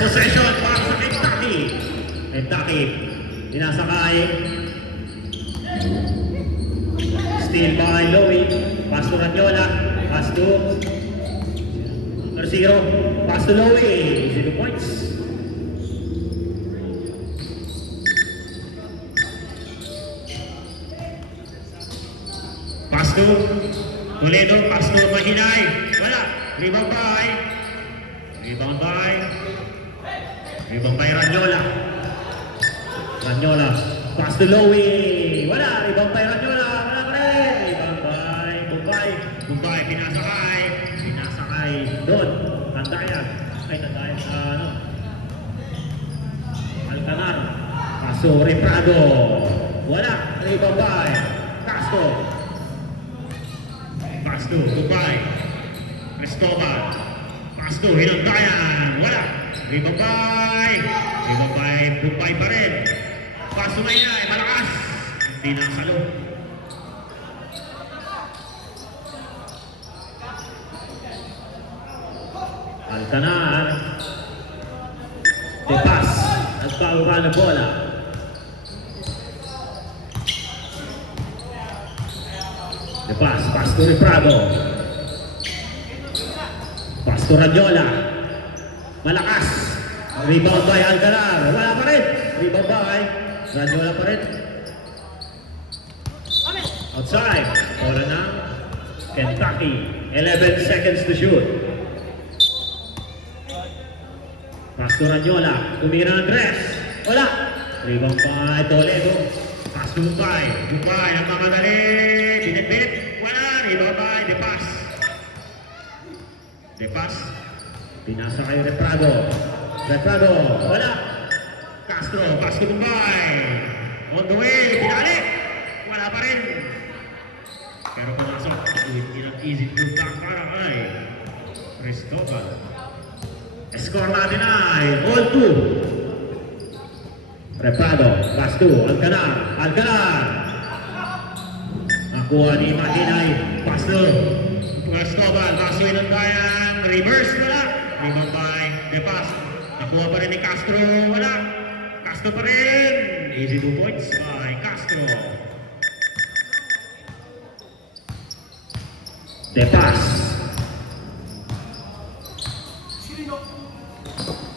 possession para sa Kentucky. Kentucky, dinasakay. Steal by Louie. Pass to Ranyola. Pass to Tercero. Pass to Louie. 0 points. Pass to Toledo. Pass to Mahinay. Wala. Rebound by. Rebound by Ranyola. Ranyola. Pass to Louie. Wala. Rebound by Ranyola. Wala pa rin. Rebound by Bumbay. Bumbay. Pinasakay. Pinasakay. Doon. Tandayan. Ay, tandayan sa ano. Alcanar. Pass to Reprado. Wala. Rebound by Castro. Pass to Bumbay. Cristobal. Pass to Hinandayan. Wala. Rebound by Bumbay pa rin. Pass to Maynay. Malakas. Hindi nakasalo. Alcanar. De pass. Nagpauha na bola. De pass. Pass to Reprado. Pass to Ranyola. Malakas. Rebound by Alcanar. Wala pa rin. Rebound by Ranyola pa rin. Outside. Bola na Kentucky. 11 seconds to shoot. Pass to Ranyola. Tumira ng dress. Wala. Rebound by Toledo. Pass to Bumbay. Bumbay. Nagmamadali. Binitbit. Wala. Rebound by De pass. De pass. Pinasa kay Reprado. Reprado. Wala. Castro. Pass to Bumbay. On the way. Pinalik. Wala pa rin. Pero pumasok. Easy to back para kay Cristobal. Score natin ay all 2. Reprado. Pass to Alcanar. Alcanar. Nakuha ni Mahinay. Pass to Cristobal. Pass to Hinandayan. Reverse. Wala. Rebound by De pass. Nakuha pa rin ni Castro. Wala. Castro pa rin. Easy 2 points by Castro. De pass.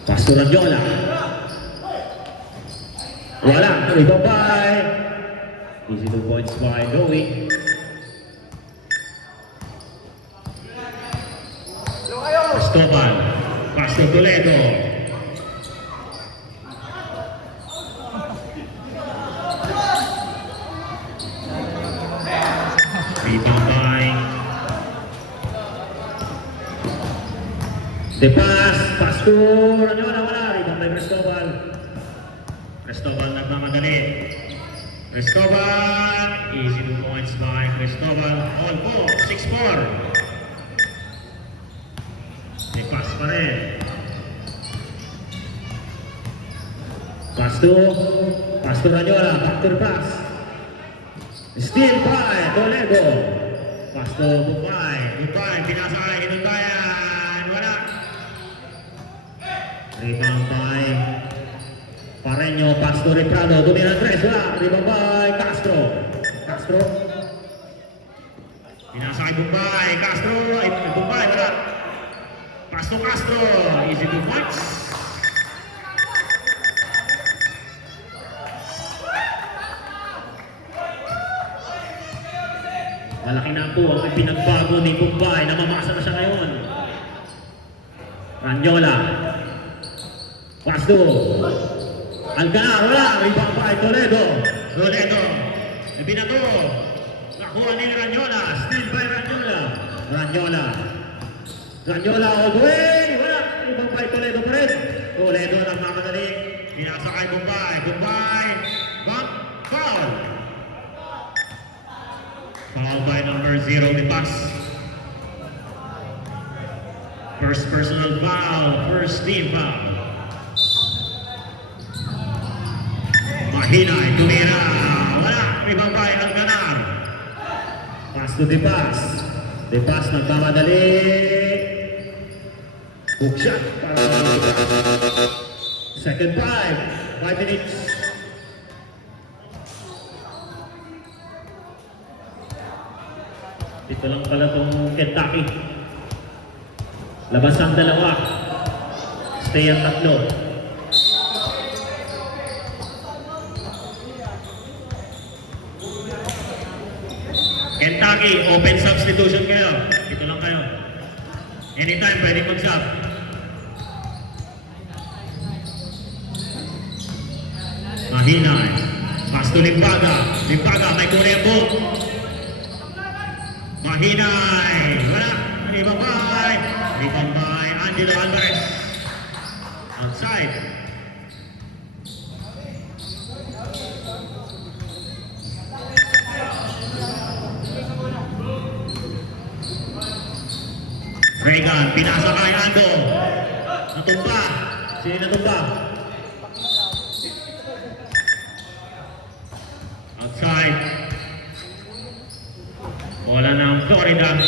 Pass to Ranyola. Wala. Rebound by. Easy 2 points by Louie. Cristobal. Pass to Toledo. Rebound by De pass. Pass to Ranyola. Wala. Rebound by Cristobal. Cristobal nagmamadali. Cristobal. Easy 2 points by Cristobal. All 4. 6-4. May pass pa rin. Pass to Ranyola. Back to the pass. Steal by Toledo. Pass to Bumbay. Bumbay. Pinasa kay Hinandayan. Wala. Rebound by Pareño. Pass to Reprado. Tumira 3. Wala. Rebound by Castro. Castro. Pinasa kay Bumbay. Castro. Ay, Bumbay. Wala. Pass to Castro. Easy 2 points. Malaki na po ang pinagbago ni Bumbay. Namamasa na siya ngayon. Ranyola. Pass to Alcanar. Wala. Rebound by Toledo. Toledo. Binato. Nakuha ni Ranyola. Steal by Ranyola. Ranyola. Ranyola all the way. Wala. Rebound by Toledo pa rin. Toledo nagmamadali. Pinasa kay Bumbay. Bumbay. Bump. Foul. Foul by number 0, De pass. First personal foul. First team foul. Mahinay. Tumira. Wala. Rebound by Alcanar. Pass to De pass. De pass nagmamadali. Hook shot para sa second 5 minutes. Dito lang pala tong Kentucky. Labas ang dalawa. Stay ang tatlo. Kentucky, open substitution kayo. Dito lang kayo. Anytime pwede mag-sub. Mahinay. Pass to Limbaga. Limbaga, may kurembo. Mahinay. Wala. Rebound by. Rebound by Angelo Alvarez. Outside. Reagan, pinasa kay Ando. Natumba. Sino natumba? Outside. Bola ng Florida.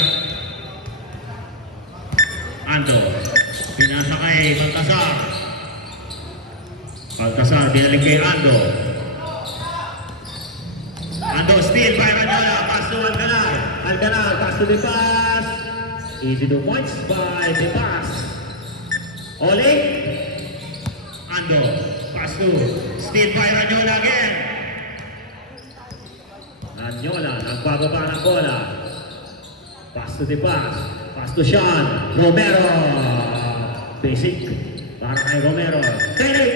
Ando. Pinasa kay Baltasar. Baltasar, binalik kay Ando. Ando, steal by Ranyola. Pass to Alcanar. Alcanar, pass to the pass. Easy to points by the pass. Oleg. Ando. Pass to. Steal by Ranyola again. Ranyola. Nagbababa ng bola. Pass to the pass. Pass to Sean. Romero. Basic. Para kay Romero. Kenny.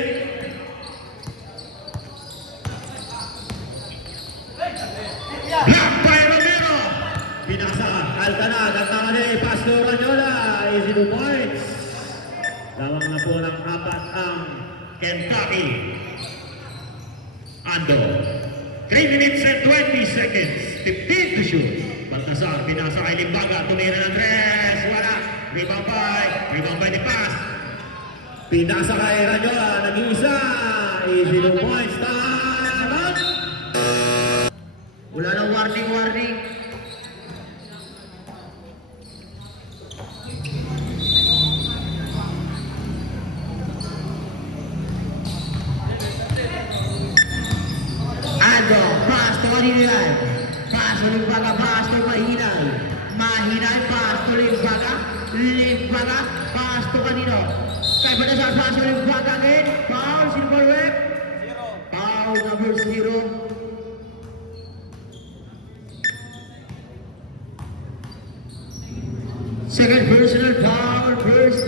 Block by Romero. Pinasa. Alcanar. Nagkamali. Pass to Ranyola. Easy to points. Lamang na po ng apat ang Kentucky. Ando. 3 minutes and 20 seconds. 15 to shoot. Baltasar. Pinasa kay Limbaga. Tumira ng tres. Wala. Rebound by the pass. Pinasa kay Ranyola. Nag-iisa. Easy to points. Tama. Wala nang warning. Ando, pass to Mahinay. Pass to Limbaga, pass to Mahinay. Mahinay, pass to Limbaga. Limbaga, pass to kanino? Kay Baltasar, pass to Limbaga again. Foul, silver web. Foul number 0. Second personal foul, first.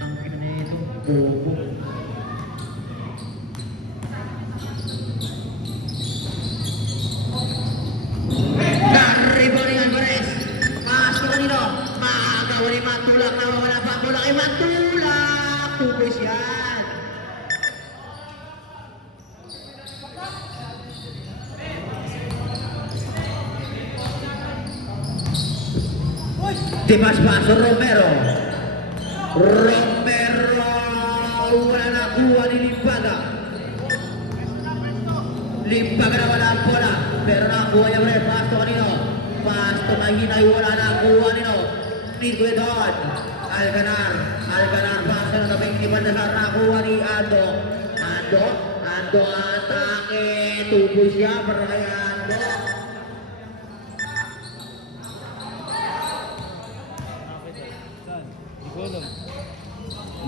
Ang ina na ito, bobo. Rebound ni Alvarez. Pass to kanino? Makagawa ni Matulak. Nawawala pa ang bola kay Matulak. Tubos yan. Dimas paso Romero. Romero. Wala na kuha ni Limbaga. Limbaga na wala ang bola. Pero nakakuha niya rin. Pasto kanino? Pasto na hinay. Wala na kuha nino. Midway doon. Alcanar. Alcanar. Pasto na kaming ni Baltasar. Nakakuha ni Ando. Ando atake. Tubo siya para kay Ando.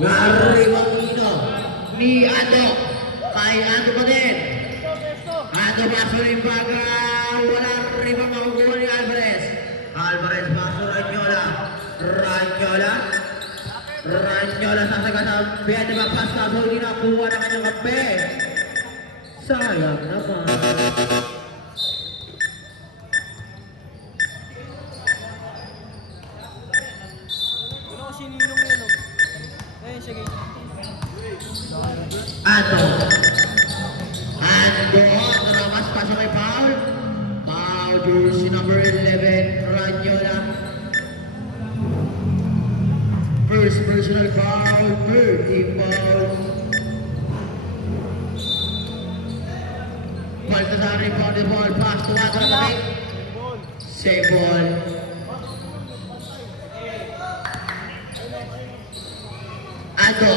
Naribang ino ni Ando. Kay Ando pa din. Ando paso Limbaga. Wala ribang makukuha ni Alvarez. Alvarez paso Ranyola. Ranyola sasaga sa pwede magpasaso. Hindi nakuha na kanyang kape. Sayang naman. Ando, teramas pasok kay Paul. Paul, jersey number 11, Ranyola. First personal foul, third team foul. Baltasar rebound the ball, pass to Ando. Save ball. Ado.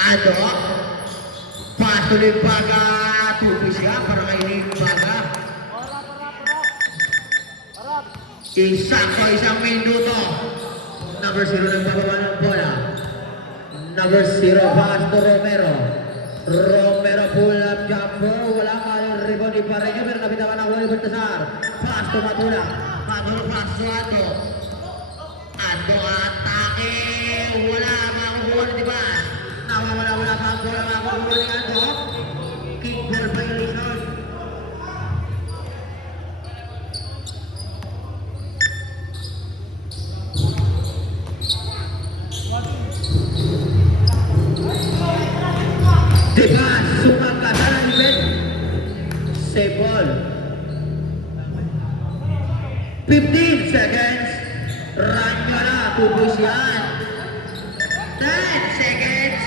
Ado. Patuloy baga. Tupis siya para kainin baga. Isang minuto. Number 0 nagbababa ng bola. Number 0, Pastor Romero. Romero pull up jumper. Wala ka yung rebound ni Pareño. Pero nabitawan ng Wally Baltasar. Pastor Matula. Matula Pastor Ato. Ato atake. Wala makukuha na diba? Wala pa ang bola makukuha ni Ato. Kickball violation. Diba, sumangkasalan ni Ben. Save ball. 15 seconds. Run ka na, tubos yan. 10 seconds.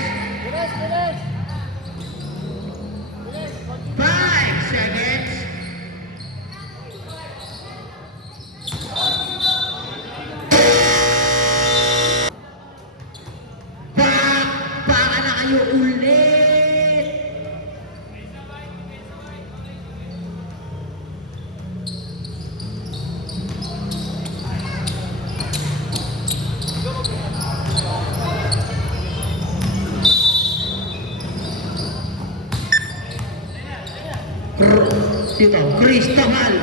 5 seconds. Baka na kayo ulit. Dito, Cristobal.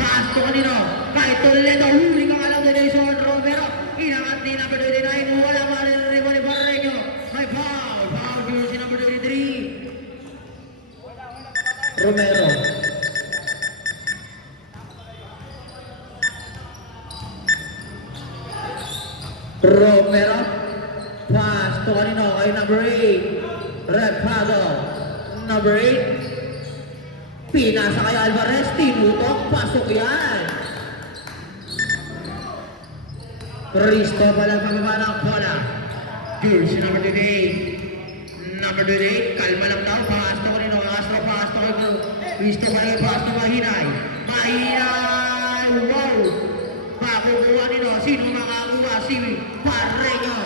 Pasto kanino. Kahit Toledo. Huli ka nga lang din Jason Romero. Inangat ni number 29. Wala pa rin ang ribo ni Barreño. May foul. Foul jersey number 33. Romero. Romero. Pass to kanino kay number 8. Repado. Number 8. Pinasa kay Alvarez. Tinutok. Pasok yan. Cristobal ang pababa ng bola. Jersey number 28. Number 28. Kalma lang daw. Pasto kanino. Pasto kay Cristobal. Pasto mahinay. Mahinay. Wow. Pakukuha nino. Sino makakuha? Si Barreño.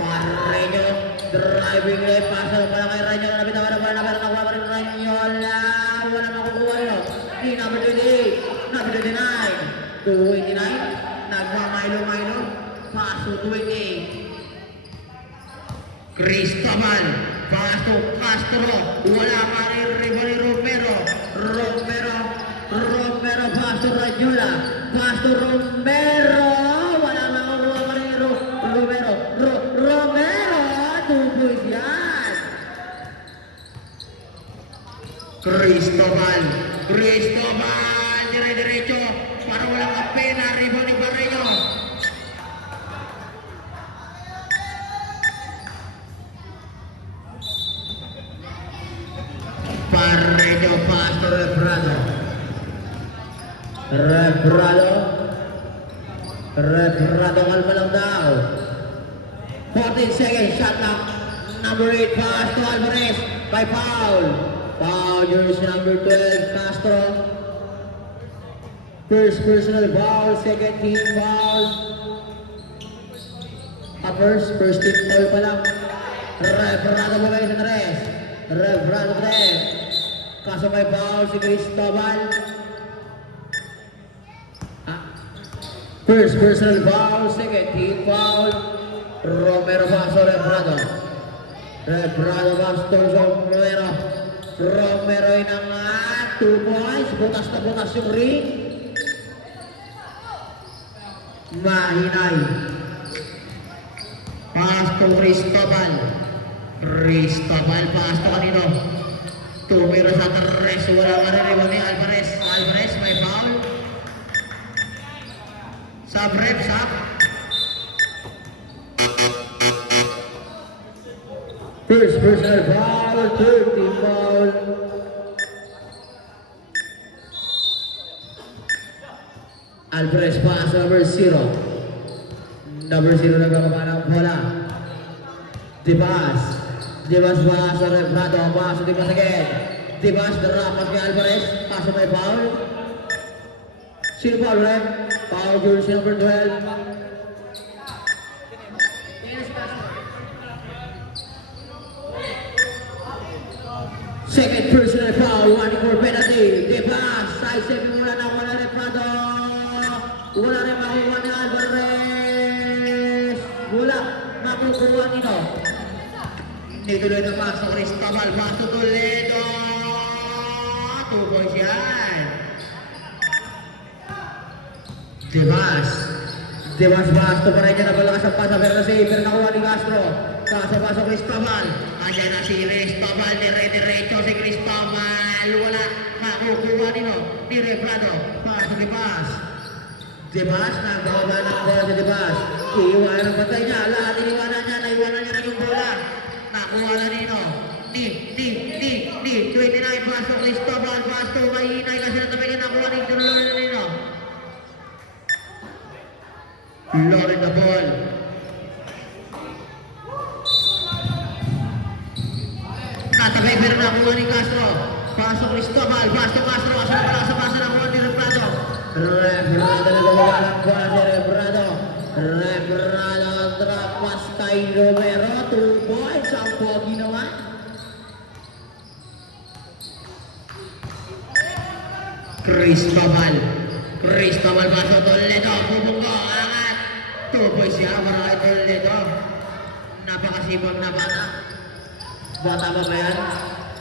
Pareño. Driving left. Paso pala kay Ranyo. Nabitawan na bola. Nakuha pa rin Ranyola. Wala makukuha nyo. Di number 28. Number 29. 29. Nagmamilo-milo. Paso 28. Cristobal. Pasto Castro. Wala pa rin ribo ni Romero. Romero, Pasto Ranyola. Pasto Romero. Wala makukuha pa rin Romero. Romero. Tubos yan. Cristobal. Dire-diretso. Para walang kapena. Ribo ni Barreño. Barreño. Pasto Reprado. Reprado kalma lang daw. 14 seconds, shot clock. Number 8, pass to Alvarez. By foul. Foul, jersey number 12, Castro. First personal foul, second team foul. First team foul pa lang. Reprado mo kayo sa tres. Reprado tres. Kaso may foul si Cristobal. First personal foul, second team foul. Romero paso Reprado. Reprado pasto Romero. Romero inangat. 2 points. Butas na butas yung ring. Mahinay. Pasto Cristobal. Pasto kanino. Tumiro sa tres. Wala ka rin ribo ni Alvarez. Alvarez may foul. Sub rep. First personal foul, third team foul. Alvarez pass number 0. Number 0 nagbababa ng bola. Dibas pass sa Reprado. Pass sa Dibas again. Dibas drop kay Alvarez. Pass may foul. Sino foul, Rep? Foul jersey number 12. Second personal foul, one for penalty. Debas, side step mula na wala rin Prado. Wala rin makuha ni Alvarez. Wala makukuha nito. Nituloy na pasok Cristobal, pasok Toledo. 2 points yan. Debas basto pa rin niya, napalakas ang pasa pero na-saver nakuha ni Castro. Pasok Cristobal. Ayan na si Cristobal, dire-diretso si Cristobal. Wala makukuha nito ni Refrado. Pasok Debas. Debas, nagkawaba ng bola si Debas. Iiwanan ang patay niya, lahat iniwanan niya, naiwanan niya na yung bola. Nakuha na nito. Ni 29, pasok Cristobal, pasok Mahinay kasi natabigin nakuha ni Tuloy na nito. Lorin the ball. Natabay pero nakuha ni Castro. Pasok Cristobal, pasok Castro, asal pala sa pasa nakuha ni Refrado. Refrado na gawa ng bola si Refrado. Refrado trapas kay Romero. 2 points ang pogi naman. Cristobal pasok Toledo. Bubunggo, angat. 2 points siya para kay Toledo. Napakasipag na bata. Bata ba yan?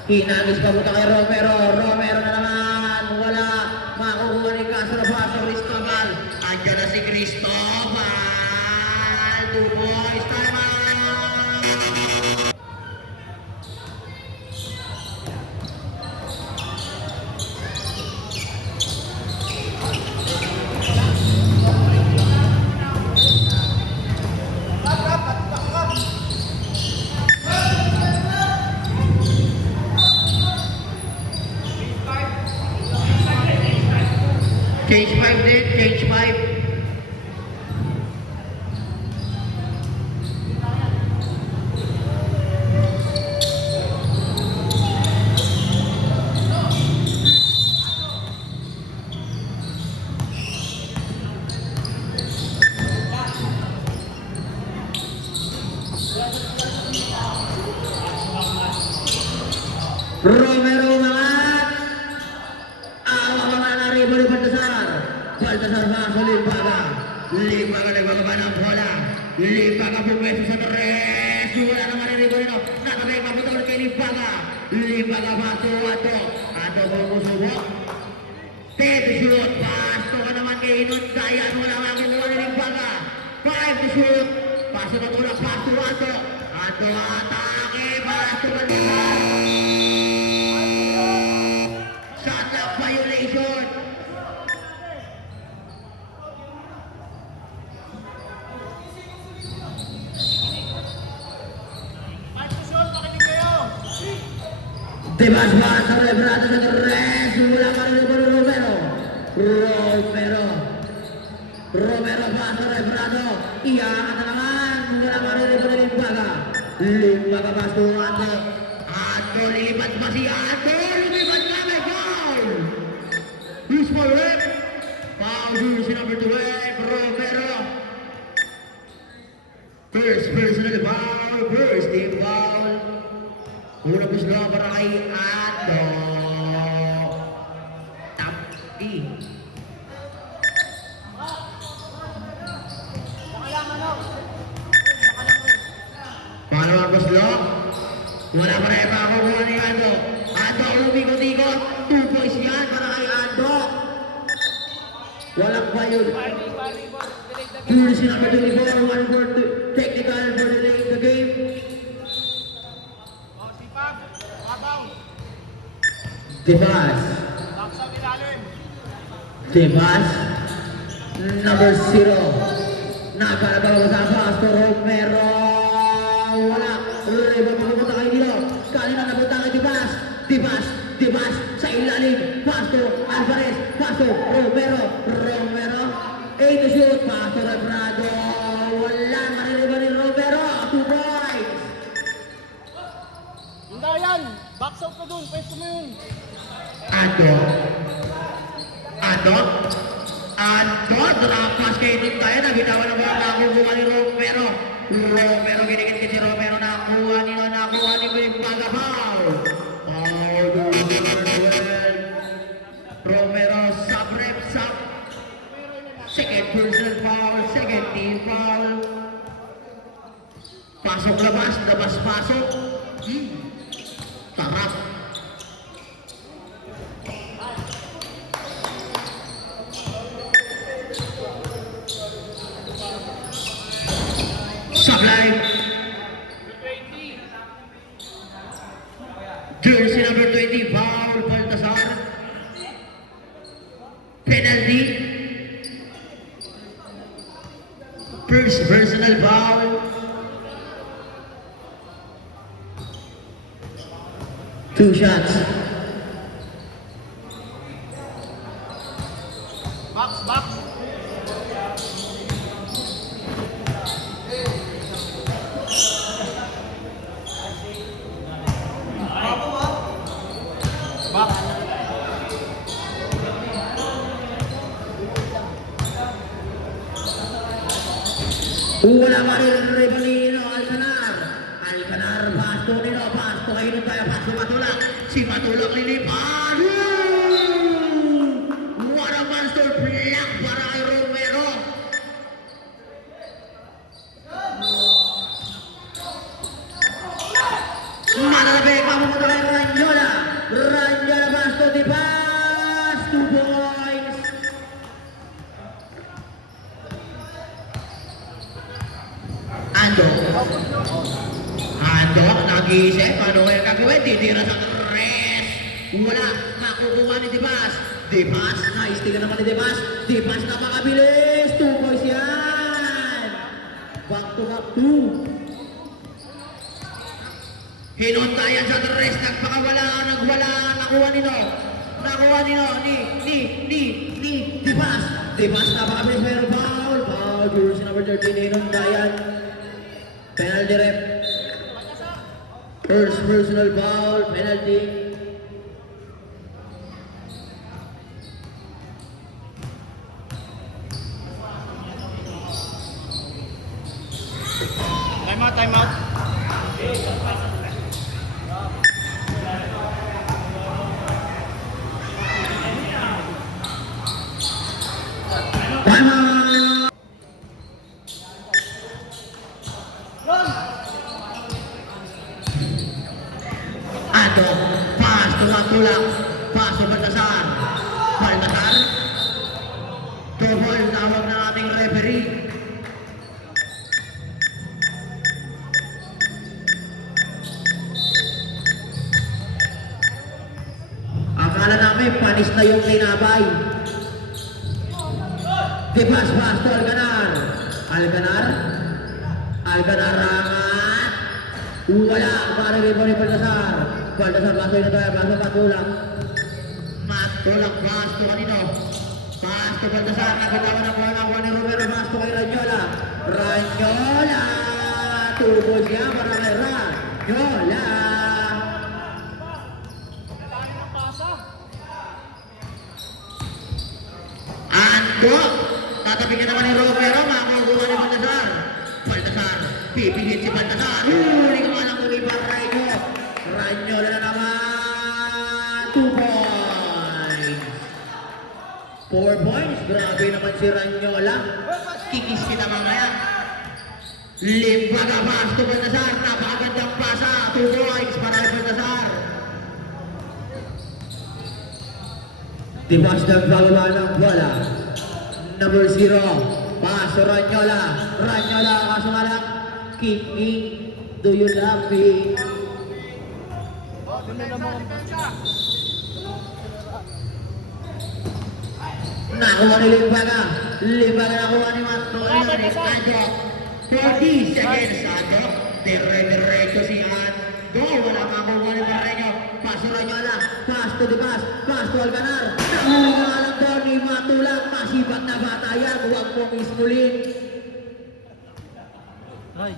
Hinagis pa buta kay Romero. Romero na naman. Wala. Makukuha ni Castro. Pasok Cristobal. Andiyan na si Cristobal. 2 points. Time out. Change 5 din, change 5. Romero umangat. Awang na ribo ni Baltasar. Baltasar baso Limpaga. Limpaga nagbababa ng bola. Limpaga pumweso sa tres. Wala naman ang ribo nito. Natabay papunta kay Limpaga. Limpaga baso Ato. Ato bumusubok. Tete shoot. Pasto ka naman kay Inundayan. Wala nga kinuha ni Limpaga. 5 to shoot. Paso na bola. Pasto Ato. Ato atake. Pasto Baltasar. Shot clock violation. Debas basa Refrado sa tres. Mula pa rin ni Romero. Romero basa Refrado. Iangat na naman. Mula pa rin ni Limpaga. Limpaga basto Ato. Ato lilipat pa si Ato. Lumipat na may foul. Who's for it? Foul si number 12. Romero. First personal foul. First team foul. Una puslo para kay Ato. Tapi. Pangalawang puslo. Wala pa rin makukuha ni Ato. Ato umikot-ikot. 2 points yan para kay Ato. Walang pa yun. Jersey number 24. 1 for technical for the game. Debas. Number 0. Nakalabaw sa Pasto Romero. Wala. Ibang pumunta kayo dito. Kanina napunta kay Debas. Sa ilalim. Pasto Alvarez. Pasto Romero. 8 to shoot. Pasto Refrado. Wala. Mariliba ni Romero. 2 points. Hindi yan! Box out ka dun! Pwesto mo yun! Drop pass kay Edwin tayo. Nagitawan ng mga nakukuha ni Romero. Romero, kinikit si Romero. Nakuha ni Limpaga. Foul Pasok labas, labas pasok. Sarap. Sablay. Jersey number 20, Paul Baltasar. Penalty. First personal foul. Two shots. Box, box. Box. Wala pa rin ang Rebolino, Alcanar. Alcanar, pasto nilo, pasto kayo nun tayo, pasto Matulak. Si Matulak lilipan. What a monster block para kay Romero. Malalabi, pamunta kay Ranyola. Ranyola, pasto, di pas. 2 points. Ando, nag-iisip, ano kaya gagawin? Titira sa tres. Wala, makukuha ni Dibas. Dibas, na-stick naman ni Dibas. Dibas napakabilis. 2 points yan. Back to back 2. Hinuntayan sa tres, nagpakawala, nagwala, nakuha nino. Nakuha nino, ni Dibas. Dibas napakabilis, pero foul. Foul, jersey number 13, hinuntayan. Penalty rep. First personal foul, penalty. Time out, time out. Time out! Ando, pass to Matulak, pass to Baltasar. Baltasar. Double tawag ng ating referee. Akala namin panis na yung tinabay. Dibas, pass to Alcanar. Alcanar. Alcanar angat. Wala, para rin pa rin Baltasar. Baltasar, paso na tayo, paso Matulak. Matulak, pass to kanino. Pass to Baltasar, nagkatawa ng bola, ni Romero, pass to kay Ranyola. Ranyola! Tubo siya para kay Ranyola. Ando! Tatabi ka naman ni Romero, makakuha ni Baltasar. Baltasar, pipihit si Baltasar. Huli ka man ang uli pa Ranyo. Ranyola na naman. 2 points. 4 points. Grabe naman si Ranyola. Kikis kita mamaya. Limbaga pass to Baltasar. Napakagandang pasa. 2 points para kay Baltasar. Dibas ng bababa ng bola. Number 0. Paso Ranyola. Ranyola kasumalak. Kiki. Do you love me? Nakuha ni Limbaga. Limbaga nakuha ni Matro. Ando. 40 seconds. Ando. Dire-diretso si Ando. Wala makuha ni Barreño. Paso Ranyola. Pass to Dibas. Pass to Alcanar. Nakuha nga lang doon ni Matulak. Masibag na bata yan. Huwag mong ismulin. Ay.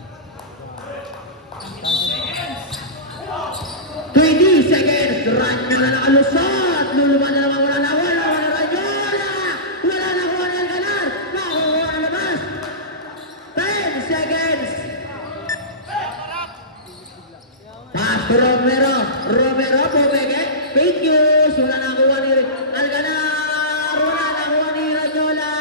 20 seconds. Ranyola nakalusot. Luluman na naman. Wala na Ranyola. Wala na kuha ng Alcanar. Nakuha na labas. 10 seconds. Pass to Romero. Romero pumigit. Fake news. Wala na kuha ni Alcanar. Wala na kuha ni Ranyola.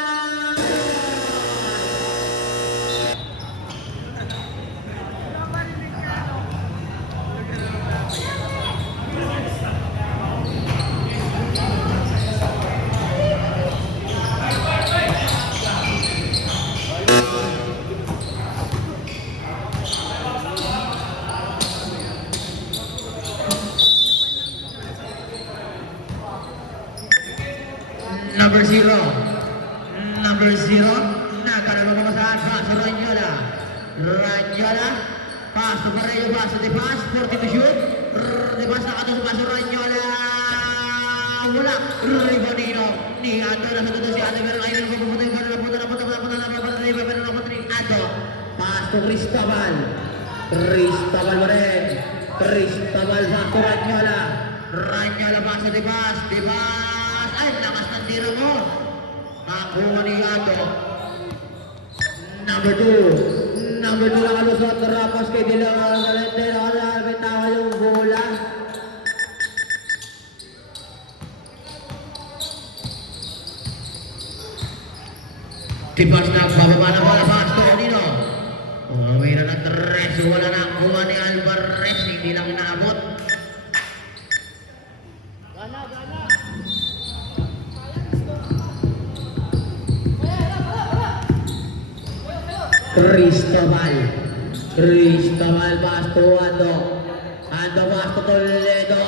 Ranyola. Pass to Parejo, pass to the pass. 40 to shoot. The pass nakatusok pass to Ranyola. Wala. Ribonino. Ni Ando na sa si Ando. Pero kayo na pupunta yung Ando. Pass to Cristobal. Cristobal pa rin. Cristobal pass to Ranyola. Ranyola pass to the pass. The pass. Ay, lakas ng tiro mo. Nakuha ni Ando. Number 2 lang alusot. Tapos kay Dilaw. Bitawa yung bola. Tibas na bababa na bola. Pass to Nino. Umawi na ng tres. Wala na kuha ni Alvarez. Hindi lang inaabot. Cristobal pass to Ando. Ando pass to Toledo.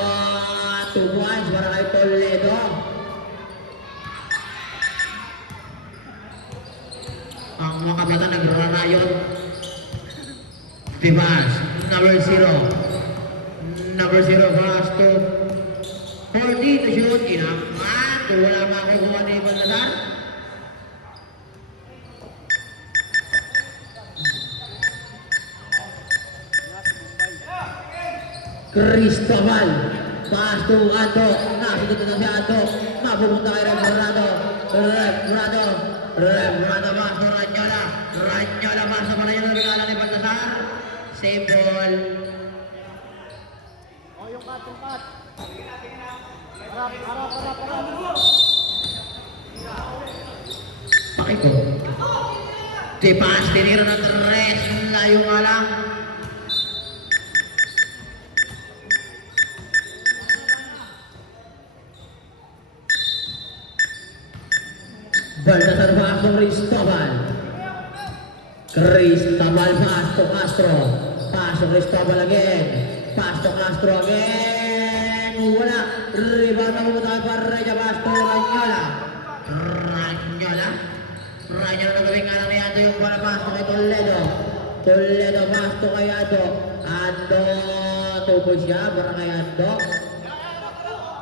2 points para kay Toledo. Ang mga bata nagrarayon. Tibas, number 0. Number 0 pass to 40 to shoot. Inaman. Wala makukuha ni Ivan Lazar. Cristobal, pass to Ando. Nakasunod na si Ando. Mapupunta kay Rebrado. Rebrado pass to Ranyola. Ranyola pass to pala yung nabigala ni Baltasar. Same ball. Oh, yung cut. Harap. Pakito. Tipas, tinira ng tres. Layo nga lang. Baltasar pass to Cristobal. Cristobal pass to Castro. Pass to Cristobal again. Pass to Castro again. Wala. Rebound na pumunta kay Pareja. Pass to Ranyola. Ranyola na gawing kanan ni Ando yung bola. Pass to kay Toledo. Toledo pass to kay Ando. Ando. Tupo siya para kay Ando.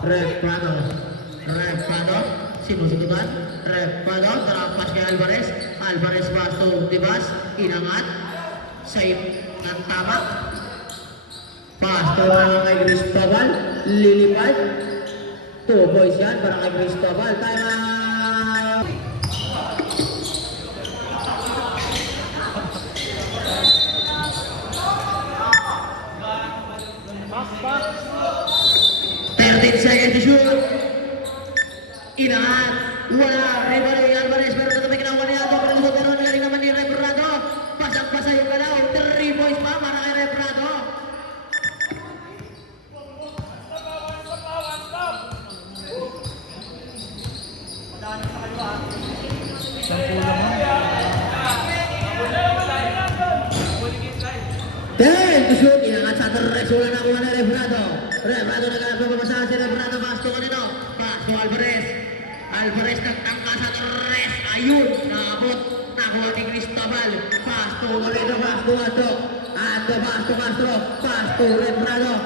Reprado. Sinusugutan. Reprado. Tarapas kay Alvarez. Alvarez pass to Tibas. Inangat. Save ng tama. Pass to kay Cristobal. Lilipad. 2 points yan para kay Cristobal. Time out. Back. 13 seconds to shoot. Inangat. Wala. Rebound ni Alvarez. Pero ito may ginawa ni Ando. Pero nilaling naman ni Rebrado. Pasang-pasa yung galaw. 3 points pa para kay Rebrado. Ten to shoot. Inangat sa tres. Wala na kuha ni Rebrado. Rebrado naglalap ng babasahan si Rebrado. Pass to kanino? Pass to Alvarez. Alvarez nagtangka sa tres. Ayun. Naabot. Nakuha ni Cristobal. Pass to Toledo. Pass to Ando. Ando pass to Castro. Pass to Rebrado.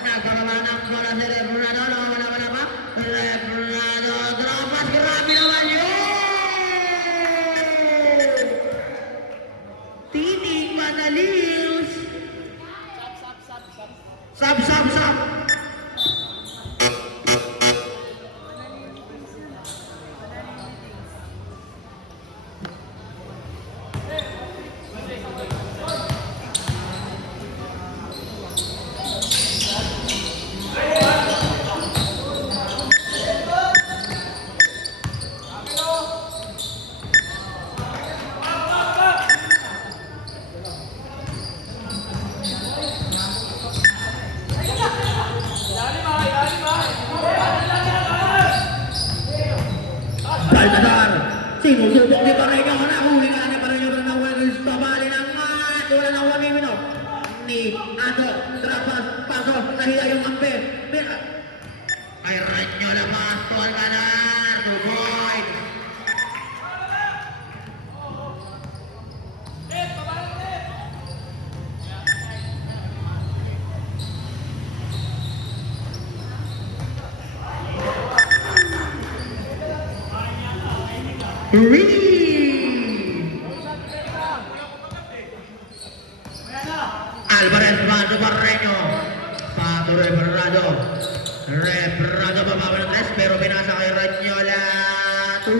Nagkaroon ng bola si Rebrado. Wala pa. Rebrado. Drop pass. Grabe naman yun. Titig Manalius. Sab. Baltasar. Sinusubok ni Parejo. Nahuli ka ni Parejo ng nawal. Cristobal inangat. Wala na 1 minute. Ni Ando. Trapas. Paso. Nahiya yung ampe. Ay Ranyola pass to Alcanar. 2 points. Alvarez Bando Barreño. Pato Rebrado. Rebrado bababa ng 3 pero binasa kay Ranyola. 3.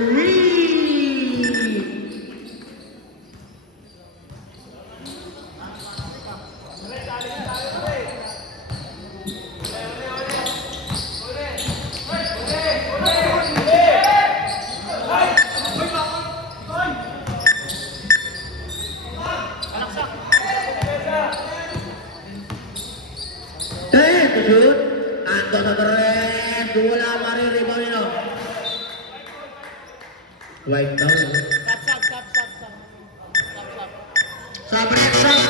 Ten to shoot. Ando sa tres. Wala mariribaw nito. White down. Stop. Sa break, stop.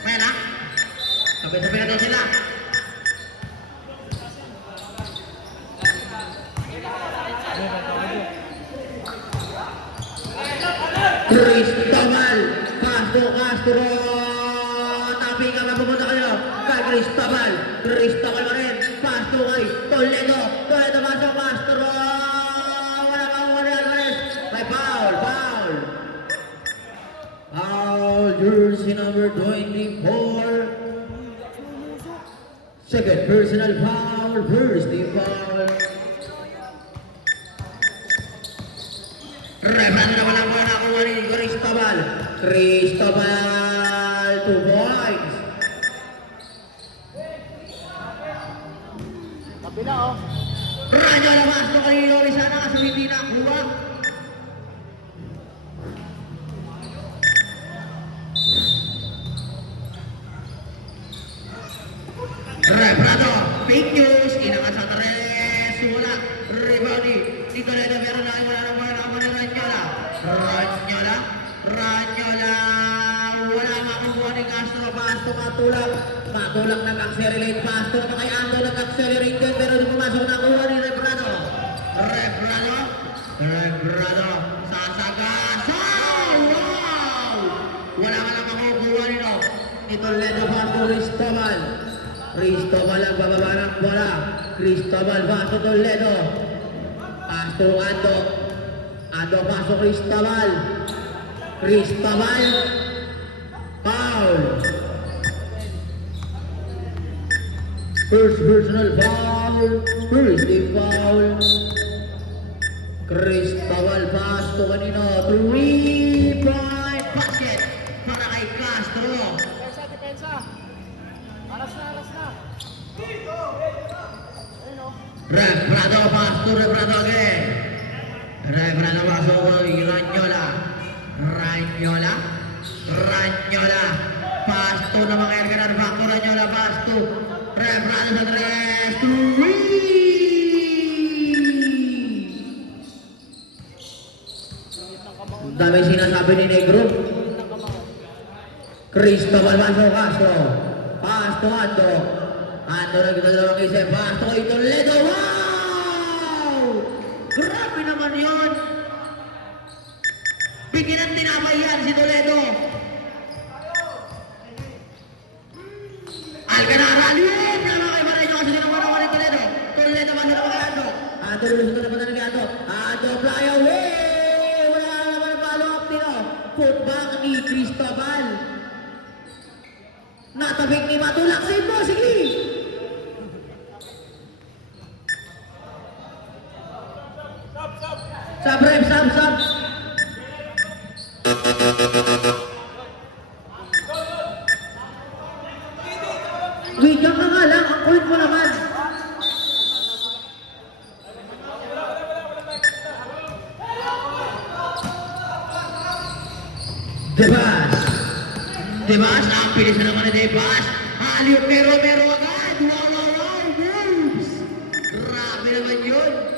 Mena. Sabi-sabi na daw sila. Cristobal, Castro, tapi ka na pupunta kayo kay Cristobal pa rin, Castro kay Toledo masuk Castro, wala kang Alvarez, may foul, jersey number 24, second personal foul, first team foul. Rebrando na walang bola nakuha ni Cristobal. 2 points. Kabila oh. Radyo labas to kay Yori sana kasi hindi nakuha. Rebrando, fake news, inangat sa tres, wala. Rebound ni Toledo, pero wala na bola nakuha ni Ranyola, wala makukuha ni Castro, Pasto matulak nag-accelerate, Pasto na kay Ando nag-accelerate din, pero di pumasok na kuha ni Rebrado, sasagasa, wow! Wala ka lang makukuha nito, ni Toledo, Pasto, Cristobal ang bababa ng bola, Cristobal, Pasto, Toledo, Pasto, Ando, Pasto, Cristobal, foul. First personal foul, first team foul. Cristobal Pasto kanino, 3-point basket para kay Castro. Depensa. Alas na. Ayun oh. Rebrado Pasto, Rebrado again. Rebrado Pasto kay Ranyola. Pasto na mga erganar Pasto, Ranyola, Pasto. Rebrado sa 3, 3. Dami sinasabi ni Negro. Cristobal masuk Castro. Pasto Ando nagdadalawang isip. Pasto kay Toledo. Wow! Grabe naman yun. Bigyan ng tinapay yan si Toledo. Alcanara, libre naman kay Barreño kasi ginawa naman ni Toledo. Toledo ba nila mag-Ando? Ando lulusot na naman ni Ando. Ando fly away! Wala naman ang follow-up nila. Putback ni Cristobal. Natabik ni Matulak. Save mo, sige! Sub. Wait ka nga lang, ang kulit mo naman. Debas, ang pilis na naman ni Debas. Halio, pero agad. Wow, moves. Grabe naman yun.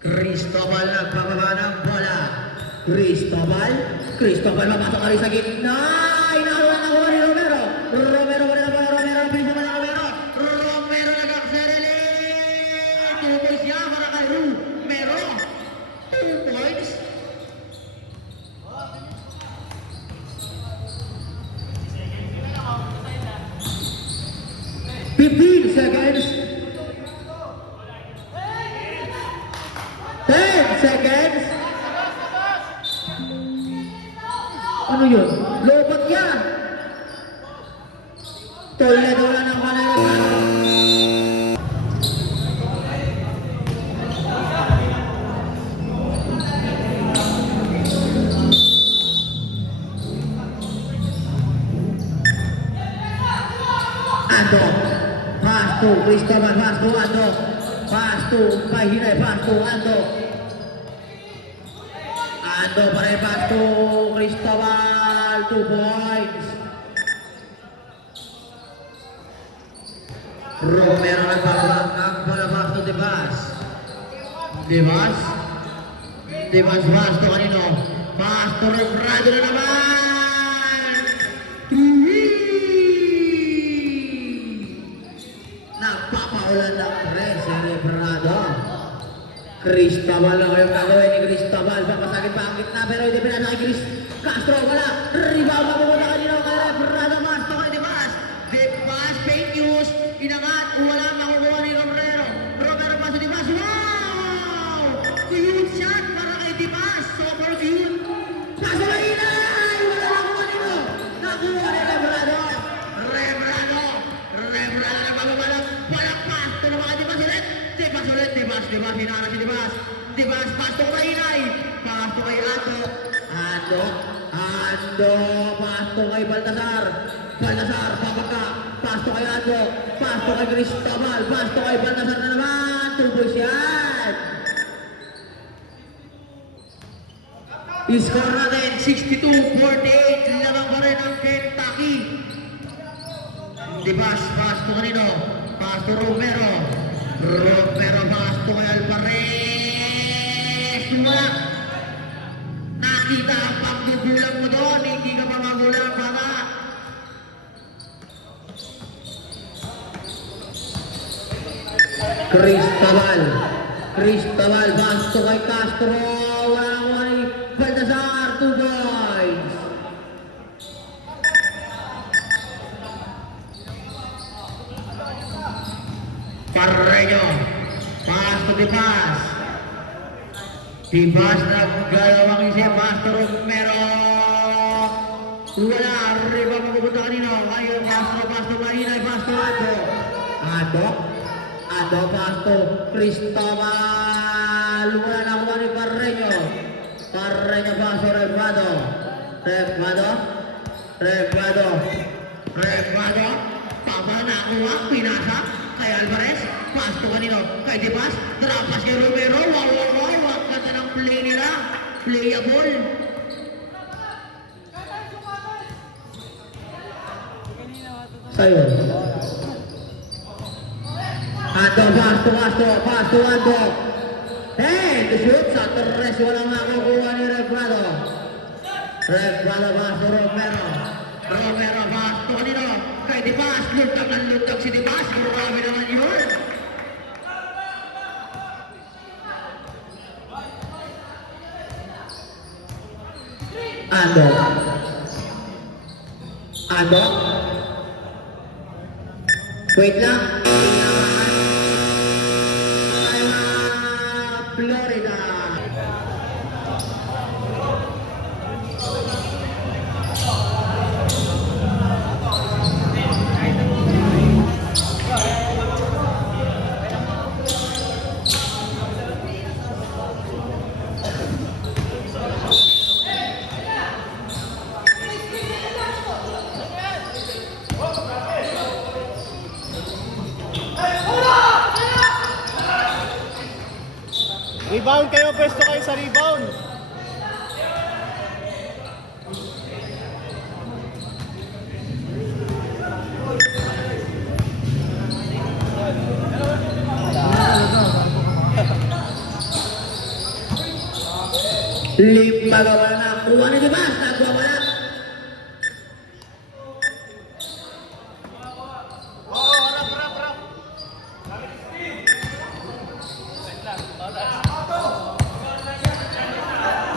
Cristobal nagpapaba ng bola. Cristobal, Cristobal mapasok ka rin sa gitna. Inakuha na kuha ni Romero. Romero pa rin na pala. Romero. Bisa pa na Romero. Romero nag-accelerate. 2 points siya para kay Romero. 2 points. Fifteen seconds. 10 seconds. Ano yun? Lobat yan! Toledo na ng kanila. Ando. Pass to Cristobal. Pass to Ando. Pass to Pahinay. Pass to Ando. Ando pa rin pass to Cristobal. 2 points. Romero nagpapalangkang para pass to Debas. Debas. Debas pass to kanino? Pass to Rebrado na naman. Nagpapaulan ng press si Rebrado. Cristobal na ngayong gagawin ni Cristobal. Papasakit pa ang gitna pero hindi pinasa kay Chris Castro. Wala. Rebound na pumunta kanino kay Rebrado. Pass to kay Debas. Debas, fake news. Inangat. Walang makukuha ni Romero. Romero pass to Debas. Wow! Cute shot para kay Debas. Super cute. Pass to Mahinay. Wala nakuha nito. Nakuha ni Rebrado. Rebrado. Rebrado na bababalak. Walang pass to naman kay Debas ulit. Debas ulit. Debas. Debas. Hinara si Debas. Debas. Pass to Mahinay. Pass to kay Ando. Ando. Ando. Pass to kay Baltasar. Baltasar. Papaka. Pass to kay Ando. Pass to kay Cristobal. Pass to kay Baltasar na naman. 2 points yan. I-score natin 62-48. Laban pa rin ang Kentucky. Debas. Pass to kanino? Pass to Romero. Romero pass to kay Alvarez. Wala. Nakita ang paggugulang mo doon. Hindi ka pa magulang pa nga. Cristobal. Cristobal. Pass to kay Castro. Wala ko kay Baltasar. 2 points. Parreño. Pass to Debas. Debas naggalawang isip. Pass to Romero. Wala. Rebound mapupunta kanino. Ayun. Castro. Pass to Mahinay. Pass to Ando. Ando. Ando. Pass to Cristobal. Wala na kuha ni Parreño. Parreño pass to Rebrado. Rebrado. Rebrado. Rebrado. Tama na kuha. Pinasa. Kay Alvarez, pass to kanino? Kay Debas, drop pass kay Romero. Wow. Wag ganda ng play nila. Playable. Sa'yo. Ando, pass to Ando. Hey, the shoot sa Torres. Walang makukuha ni Rebrado. Rebrado pass to Romero. Romero pass to kanino? Kay Debas, luntag si Debas. Grabe naman yun. Ando. Ando. Wait lang. Florida. Rebound kayo, pwesto kayo sa rebound. Limba gawa na kuha ni Debas.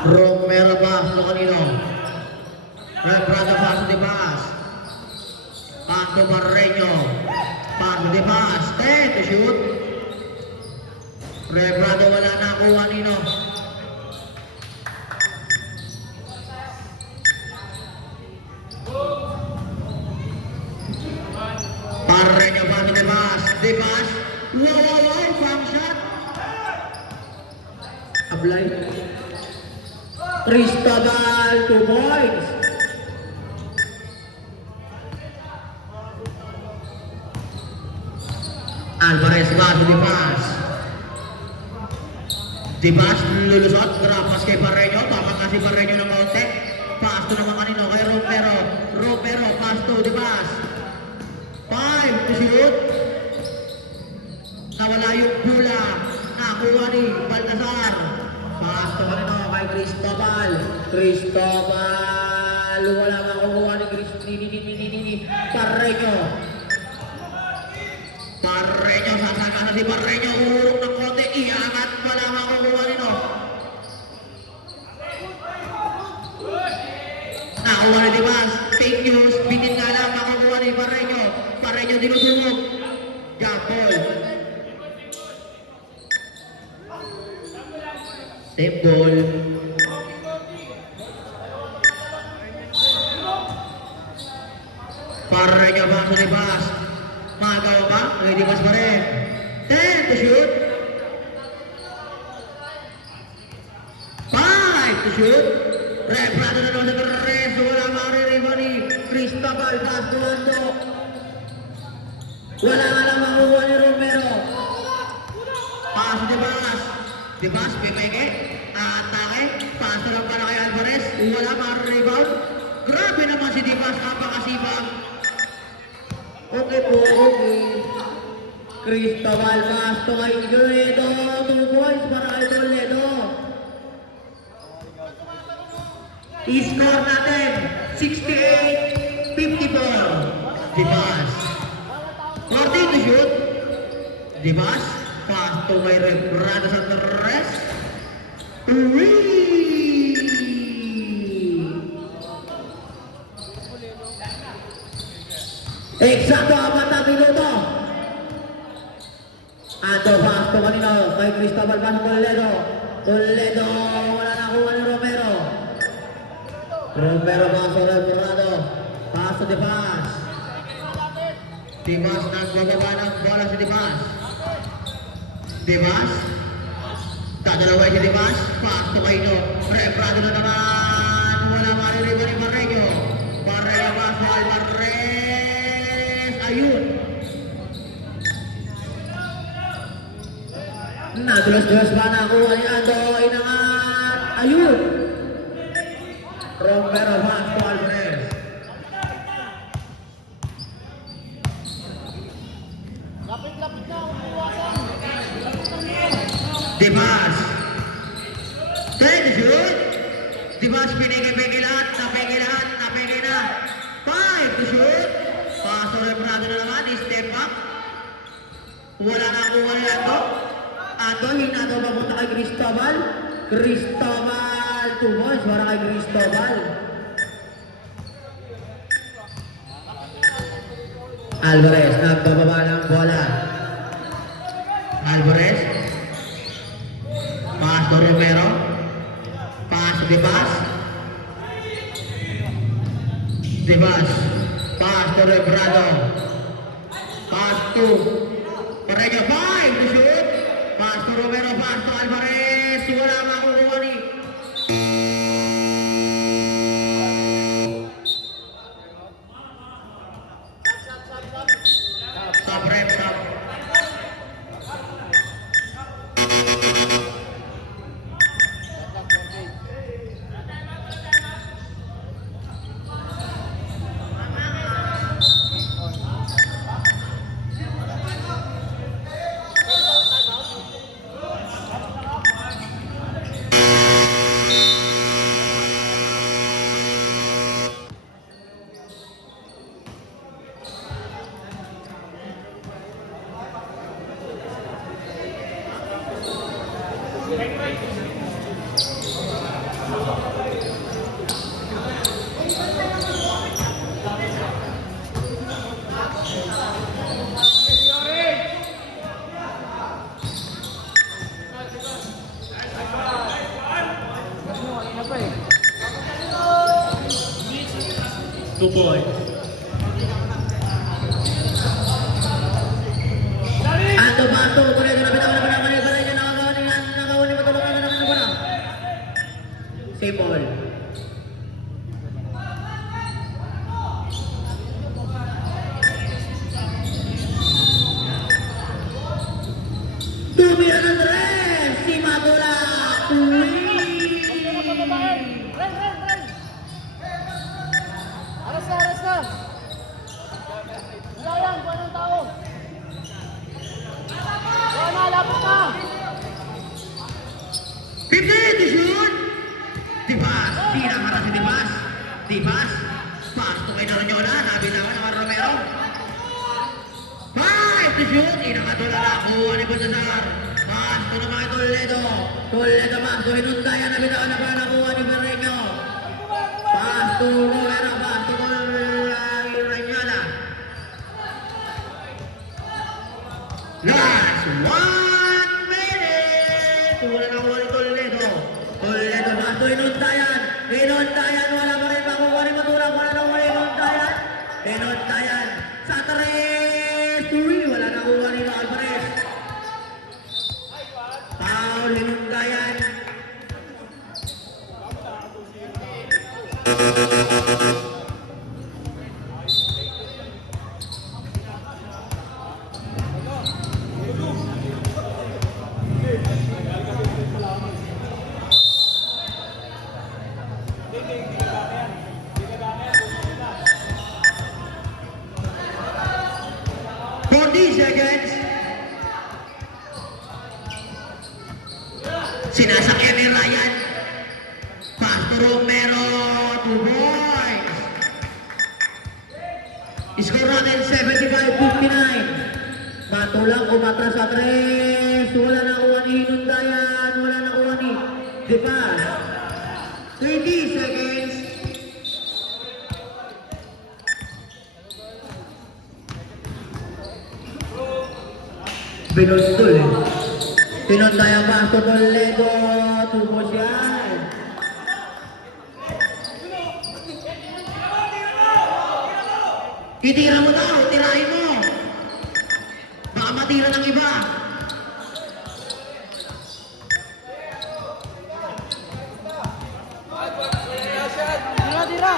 Romero pass to kanino? Rebrado pass to Dimas. Pass to Barreño. Pass to Dimas. 10 to shoot. Rebrado wala na kuha nino. Barreño pass to Dimas. Dimas. Wow, bang shot. Ablay. Cristobal, 2 points. Alvarez masuk di pas. Di pas lulusot, terapas kay Barreño, tama kasih Barreño ng konti. Pass to naman kanino kay Romero. Romero, pass to di pas. 5 to shoot. Nawala yung bola. Nakuha ni Baltasar. Pass to kanino kay Cristobal. Cristobal, wala makukuha ni Barreño. Barreño, sasaka na si Barreño, urong ng konti, iangat, wala makukuha nito. Nakuha ni Dimas, fake news, bitin nga lang, makukuha ni Barreño. Barreño dinutulog, jump ball. Safe ball. Barreño ba sa Dimas? Magawa ba? Ay, Dimas pa rin. 10 to shoot. 5 to shoot. Rebrado na naman sa Torres. Wala maririma ni Cristobal. Pass to Wando. Wala nga lang makuha ni Romero. Pass to Dimas. Dimas, pipeke. Atake. Pass to lang para kay Alvarez. Wala marirebound. Grabe naman si Dimas. Napakasibang. Okay po, okay. Cristobal pass to kay Toledo. 2 points para kay Toledo. I-score natin 68-54. Dimas. 14 to shoot. Dimas. Pass to kay Rebrado sa Torres. Eksakto 4 na minuto. Ando pass to kanino kay Cristobal pass to Toledo. Toledo, wala na kuha ni Romero. Romero pass to Rebrado. Pass to Dimas. Dimas nagbababa ng bola si Dimas. Dimas. Dadalaway si Dimas. Pass to kay Rebrado na naman. Wala maririba ni Barreño. Barreño pass to Alvarez. Ayun. Nadulas-dulas ba na ako? Ando, inangat. Ayun. Romero pass to Alvarez. Lapit-lapit na, umiwasan. Dimas. 10 to shoot. Dimas pinigil-pigil lahat. Napigil lahat. Napigil na. 5 to shoot. Paso Rebrado na naman, step up. Wala na kuha ni Ando. Ando, hinado mapunta kay Cristobal. Cristobal, 2 points para kay Cristobal. Alvarez, nagbababa ng bola. Alvarez. Pass to Romero. Pass to Dimas. Dimas. Pass to Rebrado. Pass to Barreño. 5 to shoot. Pass to Romero. Pass to Alvarez. Wala makukuha ni Stop rep. Stop. points. Ato pa, ato. Kunin ko na pinaka niya. Nakagawa ni matulungan na naman na. Same ball. Tumira ng tres. Si Madula. Aras na! Wala yan, buwan ng tao. Wala na, lapot na! 50 to shoot. Tibas. Tira mata si Tibas. Tibas. Pasto kay Naranyola. Nabitawan naman Romero. 5 to shoot. Inakatula na. Kuha ni Baltasar. Pasto naman kay Toledo. Toledo Pasto. Hinundayan. Nabitawan na pa. Nakuha ni Berreño. Pasto Romero. Pasto Naranyola. Last 1 minute. Wala na kuha ni Toledo. Toledo Pasto. Hinundayan. Hinundayan. Wala pa rin makuha ni Matura. Wala na kuha ni Hinundayan. Hinundayan. Sa 3. Wala na kuha ni Alvarez. Foul. Hinundayan. Seconds. Sinasakyan ni Ryan. Pasto Romero. 2 points. Score natin 75-59. Matulang umatras sa 3. Wala na kuha ni Hinundayan. Wala na kuha ni Dipas. 20 seconds. Binustol eh. Pinundayan Pasto Toledo. Tubos yan. Itira mo daw. Tirahin mo. Baka matira ng iba. Tira!